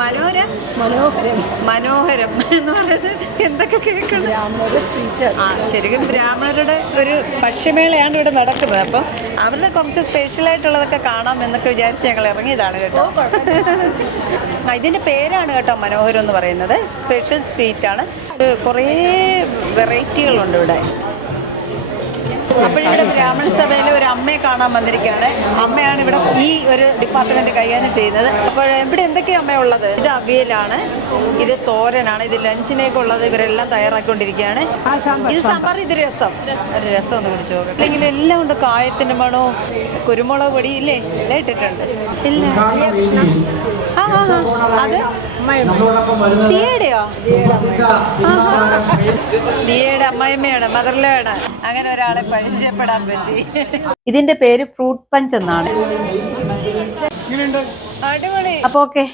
മനോഹരം മനോഹരം എന്ന് പറയുന്നത് എന്തൊക്കെ കേൾക്കണം. ശരിക്കും ബ്രാഹ്മണരുടെ ഒരു ഭക്ഷ്യമേളയാണ് ഇവിടെ നടക്കുന്നത്. അപ്പം അവരുടെ കുറച്ച് സ്പെഷ്യലായിട്ടുള്ളതൊക്കെ കാണാം എന്നൊക്കെ വിചാരിച്ച് ഞങ്ങൾ ഇറങ്ങിയതാണ് കേട്ടോ. ഇതിൻ്റെ പേരാണ് കേട്ടോ മനോഹരം എന്ന് പറയുന്നത്. സ്പെഷ്യൽ സ്വീറ്റാണ്. കുറേ വെറൈറ്റികളുണ്ട് ഇവിടെ. അപ്പോഴിവിടെ ബ്രാഹ്മണ സഭയിലെ ഒരു അമ്മയെ കാണാൻ വന്നിരിക്കുകയാണ്. അമ്മയാണ് ഇവിടെ ഈ ഒരു ഡിപ്പാർട്ട്മെന്റ് കൈകാര്യം ചെയ്യുന്നത്. അപ്പോൾ ഇവിടെ എന്തൊക്കെയാണ് അമ്മ ഉള്ളത്? ഇത് അവിയലാണ്, ഇത് തോരനാണ്, ഇത് ലഞ്ചിനേക്ക് ഉള്ളത് ഇവരെല്ലാം തയ്യാറാക്കിക്കൊണ്ടിരിക്കുകയാണ്. ഇത് സാമ്പാർ, ഇത് രസം. ഒരു രസം ഒന്ന് കുടിച്ചു നോക്കാം. അല്ലെങ്കിൽ എല്ലാം ഉണ്ട്. കായത്തിൻ്റെ മണവും കുരുമുളക് പൊടി ഇല്ലേ എല്ലാം ഇട്ടിട്ടുണ്ട്. ഇല്ല അത് ദിയയുടെയോ? ദിയയുടെ അമ്മായിമ്മയാണ്, മദർലയാണ്. അങ്ങനെ ഒരാളെ പരിചയപ്പെടാൻ പറ്റി. ഇതിന്റെ പേര് ഫ്രൂട്ട് പഞ്ച് എന്നാണ്. അടിപൊളി. അപ്പൊ ഓക്കെ.